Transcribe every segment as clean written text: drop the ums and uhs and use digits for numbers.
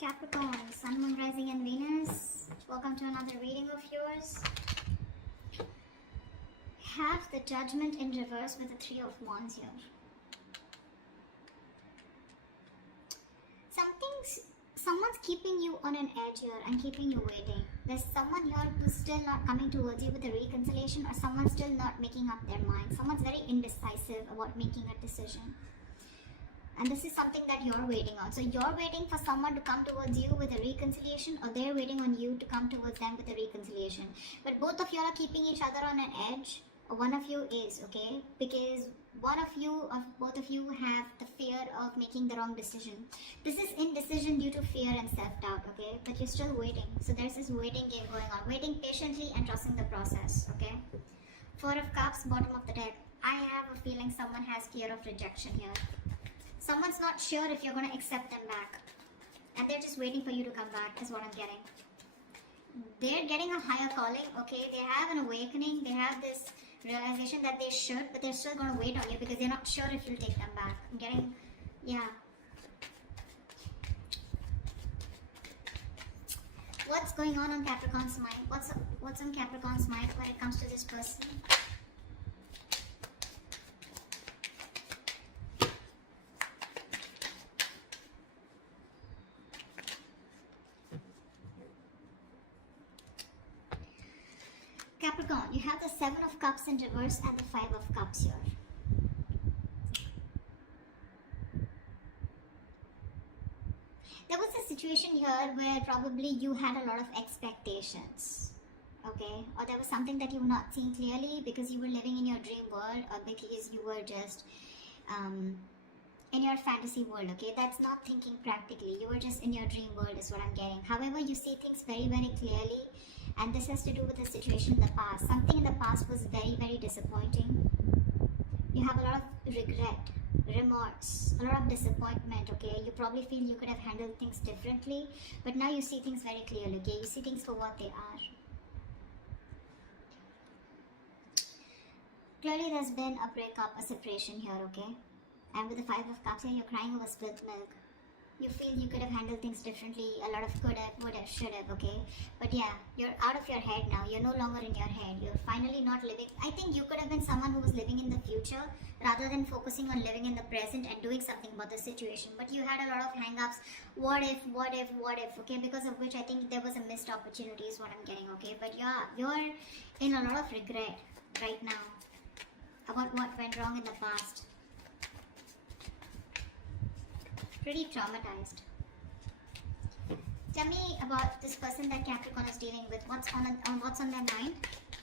Capricorn, Sun, Moon, Rising and Venus. Welcome to another reading of yours. Have the Judgment in reverse with the Three of Wands here. Someone's keeping you on an edge here and keeping you waiting. There's someone here who's still not coming towards you with a reconciliation, or someone's still not making up their mind. Someone's very indecisive about making a decision. And this is something that you're waiting on. So you're waiting for someone to come towards you with a reconciliation, or they're waiting on you to come towards them with a reconciliation. But both of you are keeping each other on an edge, or one of you is, okay? Because both of you have the fear of making the wrong decision. This is indecision due to fear and self-doubt, okay? But you're still waiting. So there's this waiting game going on. Waiting patiently and trusting the process, okay? Four of Cups, bottom of the deck. I have a feeling someone has fear of rejection here. Someone's not sure if you're going to accept them back. And they're just waiting for you to come back, is what I'm getting. They're getting a higher calling, okay? They have an awakening. They have this realization that they should, but they're still going to wait on you because they're not sure if you'll take them back. I'm getting, yeah. What's going on Capricorn's mind? What's on Capricorn's mind when it comes to this person? Capricorn, you have the Seven of Cups in reverse and the Five of Cups here. There was a situation here where probably you had a lot of expectations, okay? Or there was something that you were not seeing clearly because you were living in your dream world, or because you were just in your fantasy world, okay? That's not thinking practically. You were just in your dream world is what I'm getting. However, you see things very, very clearly. And this has to do with the situation in the past. Something in the past was very, very disappointing. You have a lot of regret, remorse, a lot of disappointment, okay? You probably feel you could have handled things differently, but now you see things very clearly, okay? You see things for what they are. Clearly there's been a breakup, a separation here, okay? And with the Five of Cups here, you're crying over spilt milk. You feel you could have handled things differently, a lot of could have, would have, should have, okay? But yeah, you're out of your head now. You're no longer in your head. You're finally not living. I think you could have been someone who was living in the future rather than focusing on living in the present and doing something about the situation. But you had a lot of hang-ups. What if, okay? Because of which I think there was a missed opportunity is what I'm getting, okay? But yeah, you're in a lot of regret right now about what went wrong in the past. Pretty traumatized. Tell me about this person that Capricorn is dealing with. What's on their mind?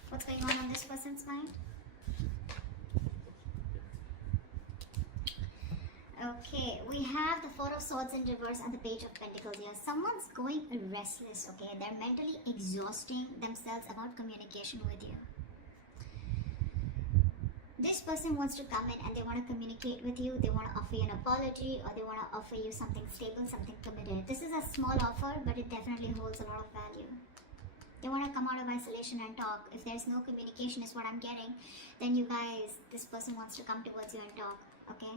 What's going on this person's mind? Okay, we have the Four of Swords in reverse and the Page of Pentacles here. Someone's going restless, okay? They're mentally exhausting themselves about communication with you. This person wants to come in and they want to communicate with you. They want to offer you an apology, or they want to offer you something stable, something committed. This is a small offer, but it definitely holds a lot of value. They want to come out of isolation and talk. If there's no communication is what I'm getting, then you guys, this person wants to come towards you and talk, okay?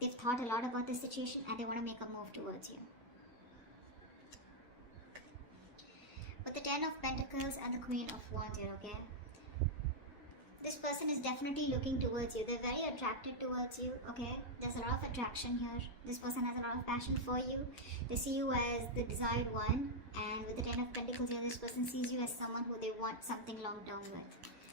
They've thought a lot about the situation and they want to make a move towards you. With the Ten of Pentacles and the Queen of Wands here, okay? This person is definitely looking towards you. They're very attracted towards you, okay? There's a lot of attraction here. This person has a lot of passion for you. They see you as the desired one. And with the Ten of Pentacles here, this person sees you as someone who they want something long-term with.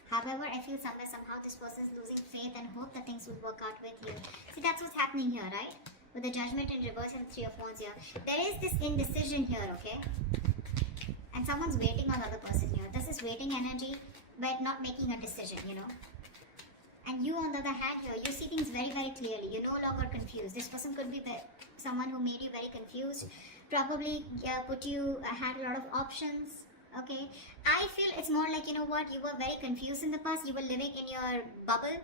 However, I feel somehow this person is losing faith and hope that things will work out with you. See, that's what's happening here, right? With the Judgment in reverse and Three of Wands here. There is this indecision here, okay? And someone's waiting on the other person here. This is waiting energy, but not making a decision, you know. And you, on the other hand here, you see things very, very clearly. You're no longer confused. This person could be someone who made you very confused. Probably had a lot of options, okay. I feel it's more like, you know what, you were very confused in the past. You were living in your bubble.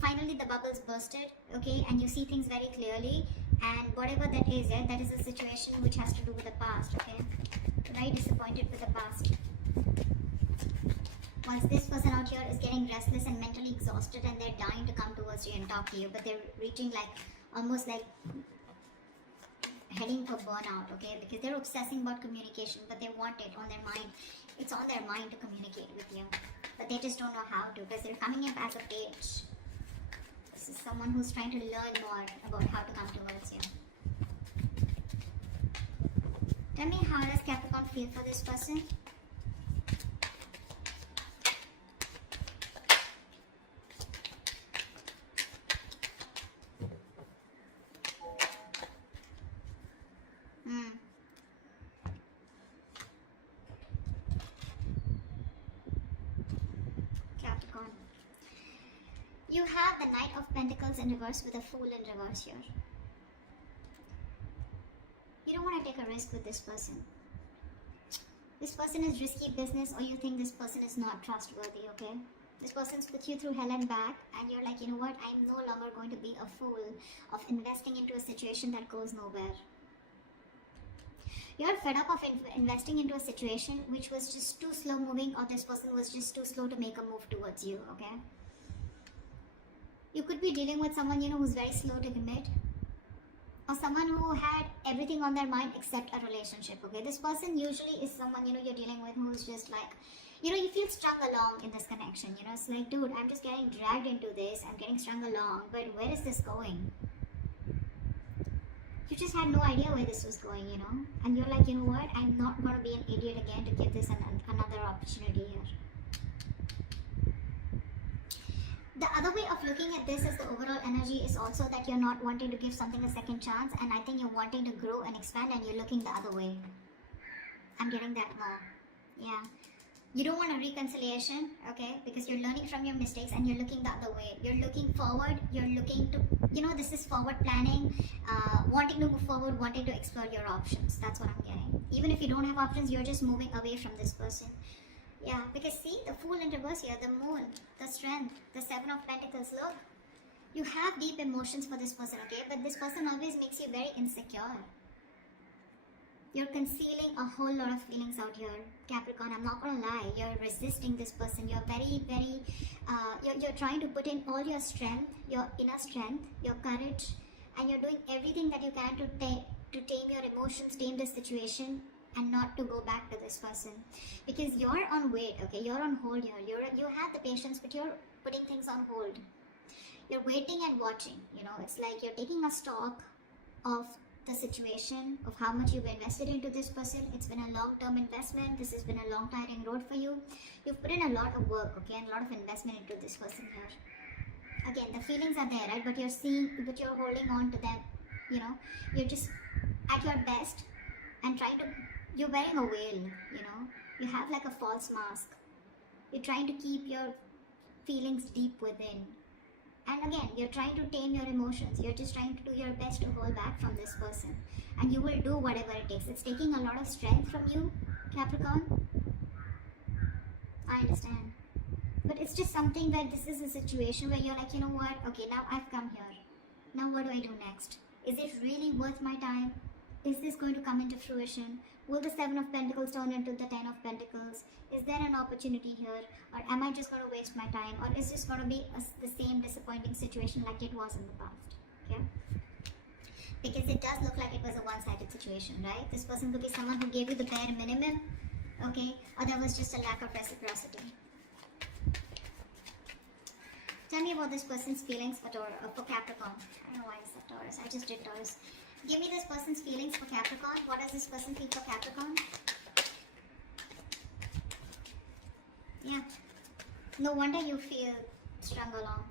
Finally, the bubble's bursted, okay. And you see things very clearly. And whatever that is, yeah, that is a situation which has to do with the past, okay. Very disappointed with the past. Once this person out here is getting restless and mentally exhausted and they're dying to come towards you and talk to you, but they're reaching like almost like heading for burnout, okay? Because they're obsessing about communication, but they want it on their mind. It's on their mind to communicate with you, but they just don't know how to, because they're coming up as a page. This is someone who's trying to learn more about how to come towards you. Tell me, how does Capricorn feel for this person? Capricorn. You have the Knight of Pentacles in reverse with a Fool in reverse here. You don't want to take a risk with this person. This person is risky business, or you think this person is not trustworthy, okay? This person's put you through hell and back, and you're like, you know what, I'm no longer going to be a fool of investing into a situation that goes nowhere. You're fed up of investing into a situation which was just too slow moving, or this person was just too slow to make a move towards you, okay? You could be dealing with someone, you know, who's very slow to commit, or someone who had everything on their mind except a relationship, okay? This person usually is someone, you know, you're dealing with who's just like, you know, you feel strung along in this connection, you know? It's like, dude, I'm just getting dragged into this, I'm getting strung along, but where is this going? You just had no idea where this was going, you know? And you're like, you know what, I'm not going to be an idiot again to give this another opportunity here. The other way of looking at this is the overall energy is also that you're not wanting to give something a second chance, and I think you're wanting to grow and expand, and you're looking the other way. I'm getting that more. Yeah. You don't want a reconciliation, okay? Because you're learning from your mistakes and you're looking the other way. You're looking forward, you're looking to, you know, this is forward planning, wanting to move forward, wanting to explore your options. That's what I'm getting. Even if you don't have options, you're just moving away from this person. Yeah, because see, the Fool in reverse here, the Moon, the Strength, the Seven of Pentacles, look. You have deep emotions for this person, okay? But this person always makes you very insecure. You're concealing a whole lot of feelings out here, Capricorn. I'm not gonna lie. You're resisting this person. You're very, you're trying to put in all your strength, your inner strength, your courage, and you're doing everything that you can to tame your emotions, tame the situation, and not to go back to this person. Because you're on wait, okay? You're on hold here. You have the patience, but you're putting things on hold. You're waiting and watching, you know? It's like you're taking a stock of the situation, of how much you've invested into this person. It's been a long-term investment. This has been a long tiring road for you. You've put in a lot of work, okay, and a lot of investment into this person here. Again, the feelings are there, right? But you're seeing, but you're holding on to them, you know? You're just at your best and trying to, you're wearing a veil, you know? You have like a false mask. You're trying to keep your feelings deep within. And again, you're trying to tame your emotions. You're just trying to do your best to hold back from this person. And you will do whatever it takes. It's taking a lot of strength from you, Capricorn. I understand. But it's just something that this is a situation where you're like, you know what? Okay, now I've come here. Now what do I do next? Is it really worth my time? Is this going to come into fruition? Will the Seven of Pentacles turn into the Ten of Pentacles? Is there an opportunity here? Or am I just going to waste my time? Or is this going to be the same disappointing situation like it was in the past? Okay? Because it does look like it was a one-sided situation, right? This person could be someone who gave you the bare minimum, okay? Or there was just a lack of reciprocity. Tell me about this person's feelings for Capricorn. I don't know why I said Taurus. I just did Taurus. Give me this person's feelings for Capricorn. What does this person feel for Capricorn? Yeah. No wonder you feel strung along.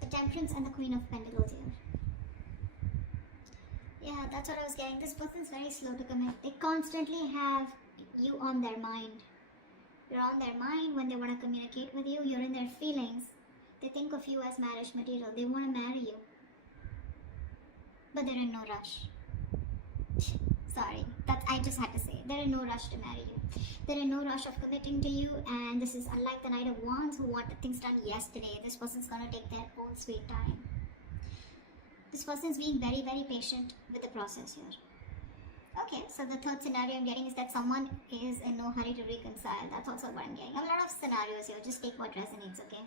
The Temperance and the Queen of Pentacles here. Yeah, that's what I was getting. This person's very slow to commit. They constantly have you on their mind. You're on their mind when they want to communicate with you. You're in their feelings. They think of you as marriage material. They want to marry you. But they're in no rush. Sorry, I just had to say. They're in no rush to marry you. They're in no rush of committing to you. And this is unlike the Knight of Wands who wanted things done yesterday. This person's going to take their own sweet time. This person's being very, very patient with the process here. Okay, so the third scenario I'm getting is that someone is in no hurry to reconcile. That's also what I'm getting. A lot of scenarios here. Just take what resonates, okay?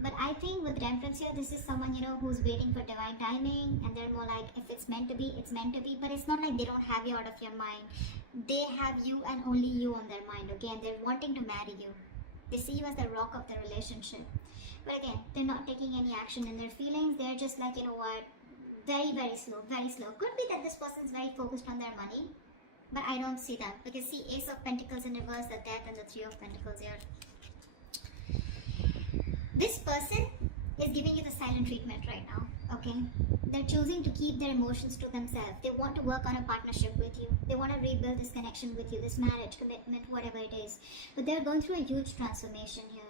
But I think with Temperance here, this is someone, who's waiting for divine timing, and they're more like, if it's meant to be, it's meant to be. But it's not like they don't have you out of your mind. They have you and only you on their mind, okay? And they're wanting to marry you. They see you as the rock of the relationship. But again, they're not taking any action in their feelings. They're just like, very, very slow, very slow. Could be that this person's very focused on their money, but I don't see that. Because see, Ace of Pentacles in reverse, the Death, and the Three of Pentacles here. This person is giving you the silent treatment right now, okay? They're choosing to keep their emotions to themselves. They want to work on a partnership with you. They want to rebuild this connection with you, this marriage, commitment, whatever it is. But they're going through a huge transformation here.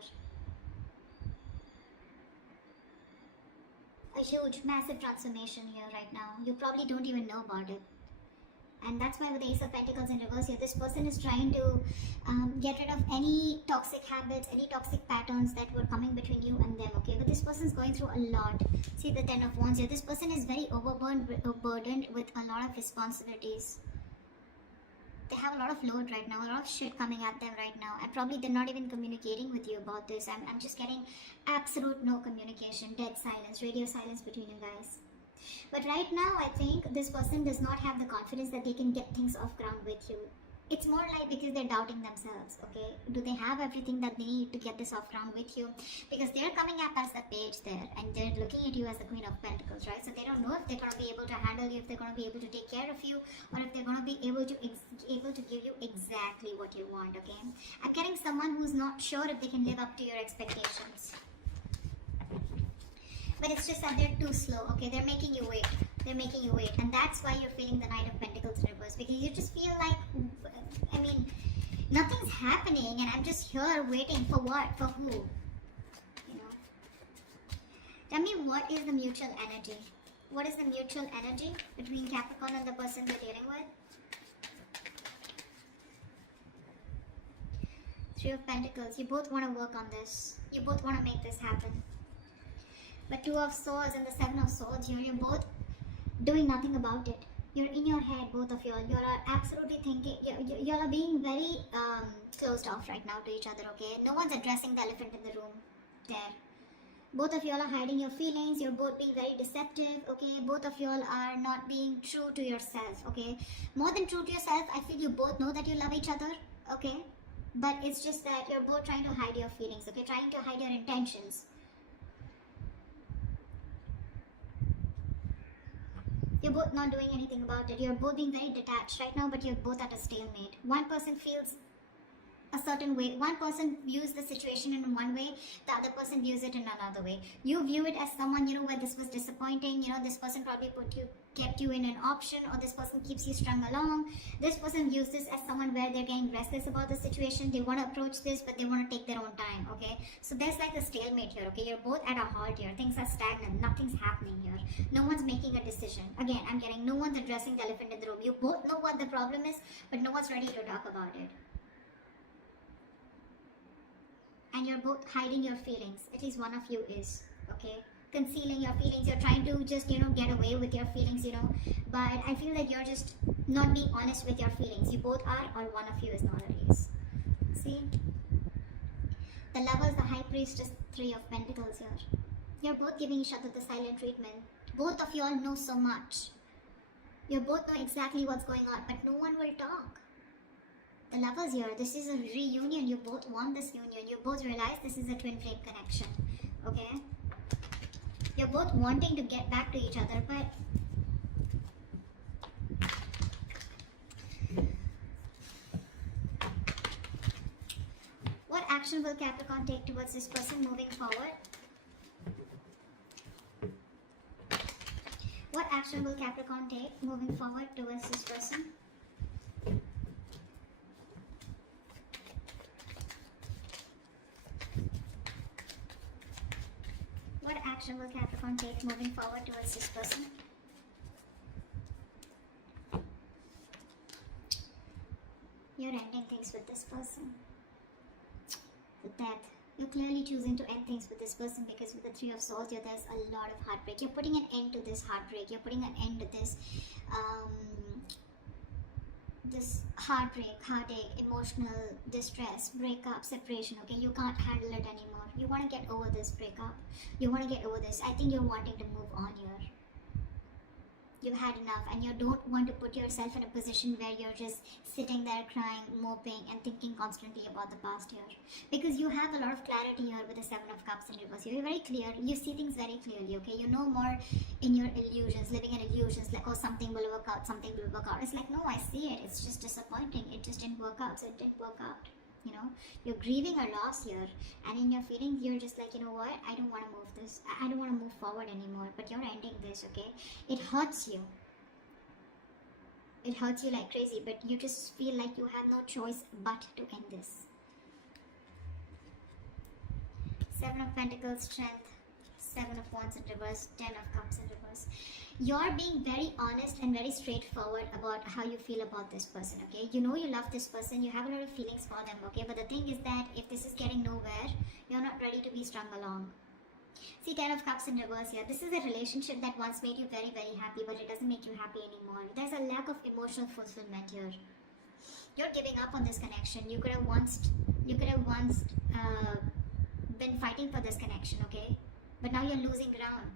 A huge, massive transformation here right now. You probably don't even know about it. And that's why with the Ace of Pentacles in reverse here, this person is trying to get rid of any toxic habits, any toxic patterns that were coming between you and them, okay? But this person is going through a lot. See the Ten of Wands here. This person is very overburdened with a lot of responsibilities. They have a lot of load right now, a lot of shit coming at them right now. And probably they're not even communicating with you about this. I'm just getting absolute no communication, dead silence, radio silence between you guys. But right now, I think this person does not have the confidence that they can get things off ground with you. It's more like because they're doubting themselves, okay? Do they have everything that they need to get this off ground with you? Because they're coming up as the Page there, and they're looking at you as the Queen of Pentacles, right? So they don't know if they're going to be able to handle you, if they're going to be able to take care of you, or if they're going to be able to give you exactly what you want, okay? I'm getting someone who's not sure if they can live up to your expectations. But it's just that they're too slow, okay? They're making you wait. They're making you wait. And that's why you're feeling the Knight of Pentacles reverse. Because you just feel like, nothing's happening and I'm just here waiting for what? For who? Tell me, what is the mutual energy? What is the mutual energy between Capricorn and the person you're dealing with? Three of Pentacles. You both want to work on this. You both want to make this happen. But Two of Swords and the Seven of Swords here, you're both doing nothing about it. You're in your head, both of you all. You are absolutely thinking, you are being very closed off right now to each other, okay? No one's addressing the elephant in the room there. Both of you all are hiding your feelings. You're both being very deceptive, okay? Both of you all are not being true to yourself, okay? More than true to yourself, I feel you both know that you love each other, okay? But it's just that you're both trying to hide your feelings, okay? Trying to hide your intentions. You're both not doing anything about it. You're both being very detached right now, but you're both at a stalemate. One person feels a certain way. One person views the situation in one way, the other person views it in another way. You view it as someone, where this was disappointing, this person probably kept you in an option, or this person keeps you strung along. This person views this as someone where they're getting restless about the situation. They want to approach this, but they want to take their own time, okay? So there's like a stalemate here, okay? You're both at a halt here. Things are stagnant. Nothing's happening here. No one's making a decision. Again, I'm getting no one's addressing the elephant in the room. You both know what the problem is, but no one's ready to talk about it. And you're both hiding your feelings. At least one of you is, okay? Concealing your feelings. You're trying to just, get away with your feelings, But I feel that you're just not being honest with your feelings. You both are, or one of you is not at least. See? The Lovers, the High Priestess, Three of Pentacles here. You're both giving each other the silent treatment. Both of you all know so much. You both know exactly what's going on, but no one will talk. The Lovers here, this is a reunion. You both want this union. You both realize this is a twin flame connection. Okay? You're both wanting to get back to each other, but what action will Capricorn take towards this person moving forward? What action will Capricorn take moving forward towards this person? What action will Capricorn take moving forward towards this person? You're ending things with this person. The Death. You're clearly choosing to end things with this person because with the Three of Swords here, there's a lot of heartbreak. You're putting an end to this heartbreak. You're putting an end to this heartbreak, heartache, emotional distress, breakup, separation. Okay, you can't handle it anymore. You want to get over this breakup. You want to get over this. I think you're wanting to move on here. You've had enough, and you don't want to put yourself in a position where you're just sitting there crying, moping, and thinking constantly about the past year. Because you have a lot of clarity here with the Seven of Cups in reverse. You're very clear. You see things very clearly, okay? You're no more in your illusions, living in illusions, like, oh, something will work out, something will work out. It's like, no, I see it. It's just disappointing. It just didn't work out, so it didn't work out. You know, you're grieving a loss here, and in your feelings you're just like, you know what, I don't want to move this, I don't want to move forward anymore, but you're ending this. Okay, it hurts you, it hurts you like crazy, but you just feel like you have no choice but to end this. Seven of Pentacles, Strength, Seven of Wands in reverse, Ten of Cups in reverse. You're being very honest and very straightforward about how you feel about this person, okay? You know you love this person, you have a lot of feelings for them, okay? But the thing is that if this is getting nowhere, you're not ready to be strung along. See, Ten of Cups in reverse here. This is a relationship that once made you very, very happy, but it doesn't make you happy anymore. There's a lack of emotional fulfillment here. You're giving up on this connection. You could have once been fighting for this connection, okay? But now you're losing ground.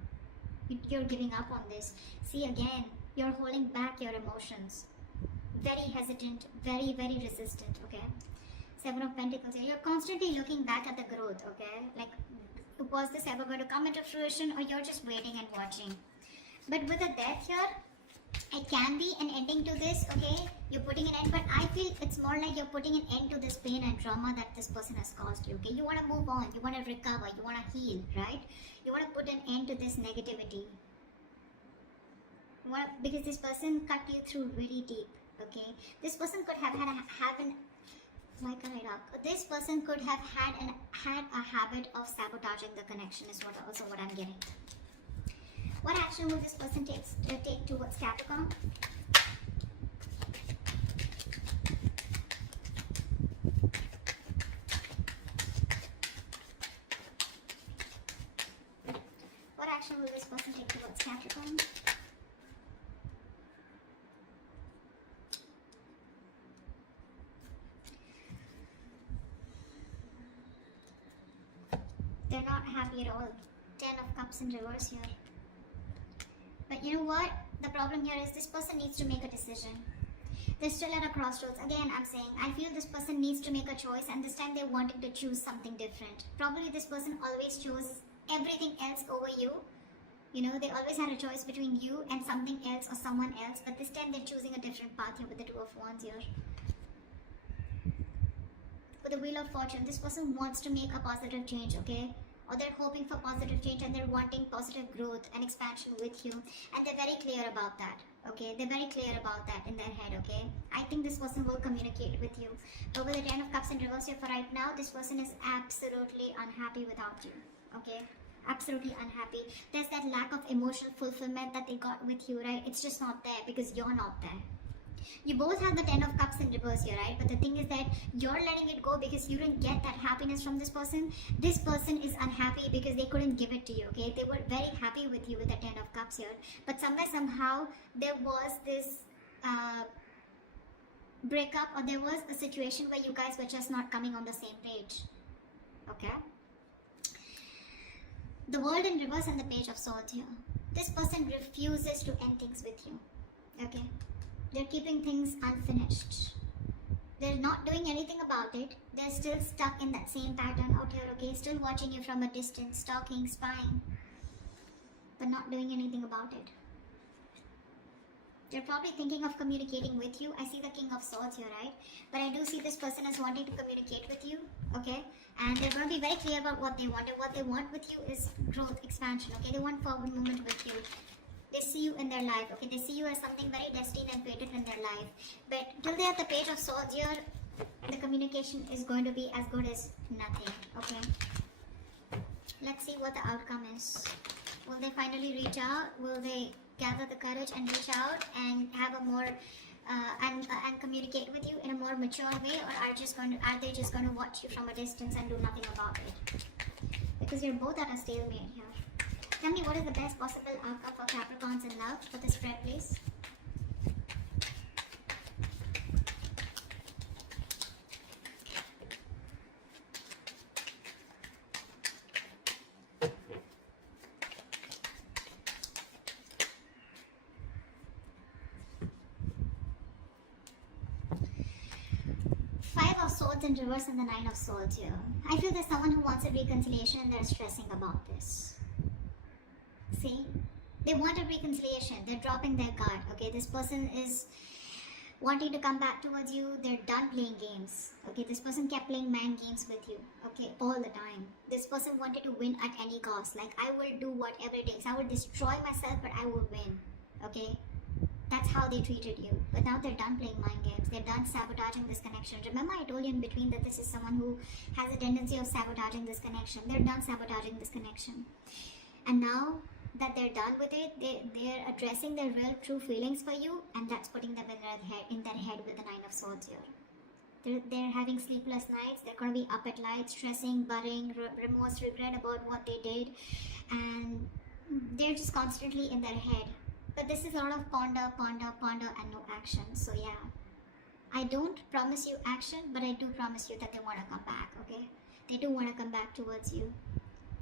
You're giving up on this. See, again, you're holding back your emotions. Very hesitant, very, very resistant, okay? Seven of Pentacles here. You're constantly looking back at the growth, okay? Like, was this ever going to come into fruition, or you're just waiting and watching? But with the Death here, it can be an ending to this, okay? You're putting an end, but I feel it's more like you're putting an end to this pain and trauma that this person has caused you, okay? You want to move on, you want to recover, you want to heal, right? You want to put an end to this negativity. Because this person cut you through really deep, okay? This person could have this person could have had a habit of sabotaging the connection, is what I'm getting. What action will this person take towards Capricorn? What action will this person take towards Capricorn? They're not happy at all. Ten of Cups in reverse here. But you know what? The problem here is this person needs to make a decision. They're still at a crossroads. Again, I'm saying, I feel this person needs to make a choice, and this time they're wanting to choose something different. Probably this person always chose everything else over you. You know, they always had a choice between you and something else or someone else, but this time they're choosing a different path here with the Two of Wands here. With the Wheel of Fortune, this person wants to make a positive change, okay? Or they're hoping for positive change, and they're wanting positive growth and expansion with you, and they're very clear about that, okay? They're very clear about that in their head, okay? I think this person will communicate with you. But with the Ten of Cups in reverse here, for right now, this person is absolutely unhappy without you, okay? Absolutely unhappy. There's that lack of emotional fulfillment that they got with you, right? It's just not there because you're not there. You both have the Ten of Cups in reverse here, right? But the thing is that you're letting it go because you didn't get that happiness from this person. This person is unhappy because they couldn't give it to you, okay? They were very happy with you with the Ten of Cups here. But somehow, there was this breakup, or there was a situation where you guys were just not coming on the same page, okay? The World in reverse and the Page of Swords here. This person refuses to end things with you, okay? They're keeping things unfinished. They're not doing anything about it. They're still stuck in that same pattern out here, okay? Still watching you from a distance, stalking, spying, but not doing anything about it. They're probably thinking of communicating with you. I see the King of Swords here, right? But I do see this person as wanting to communicate with you, okay? And they're going to be very clear about what they want. And what they want with you is growth, expansion, okay? They want forward movement with you. They see you in their life, okay? They see you as something very destined and fated in their life. But till they have the Page of Swords here, the communication is going to be as good as nothing, okay? Let's see what the outcome is. Will they finally reach out? Will they gather the courage and reach out and have a more and communicate with you in a more mature way, or are they just going to watch you from a distance and do nothing about it? Because you're both at a stalemate here. Tell me, what is the best possible outcome for Capricorns in love for the spread, please? Five of Swords in reverse and the Nine of Swords here. I feel there's someone who wants a reconciliation and they're stressing about this. See? They want a reconciliation. They're dropping their guard. Okay, this person is wanting to come back towards you. They're done playing games. Okay, this person kept playing mind games with you. Okay, all the time. This person wanted to win at any cost. Like, I will do whatever it takes. I will destroy myself, but I will win. Okay? That's how they treated you. But now they're done playing mind games. They're done sabotaging this connection. Remember I told you in between that this is someone who has a tendency of sabotaging this connection. They're done sabotaging this connection. And now that they're done with it, they're addressing their real true feelings for you, and that's putting them in their head with the Nine of Swords here. They're having sleepless nights. They're going to be up at night, stressing, worrying, remorse, regret about what they did, and they're just constantly in their head. But this is a lot of ponder, and no action. So yeah, I don't promise you action, but I do promise you that they want to come back, okay? They do want to come back towards you.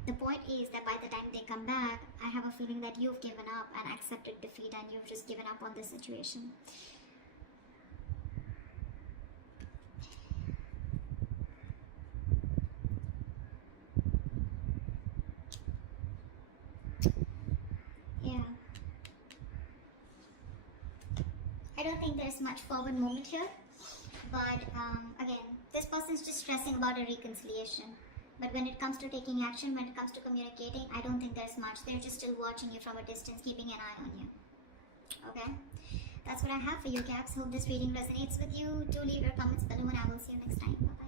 The point is that by the time they come back, I have a feeling that you've given up and accepted defeat, and you've just given up on the situation. Yeah. I don't think there's much forward movement here, but again, this person's just stressing about a reconciliation. But when it comes to taking action, when it comes to communicating, I don't think there's much. They're just still watching you from a distance, keeping an eye on you. Okay? That's what I have for you, Caps. Hope this reading resonates with you. Do leave your comments below, and I will see you next time. Bye.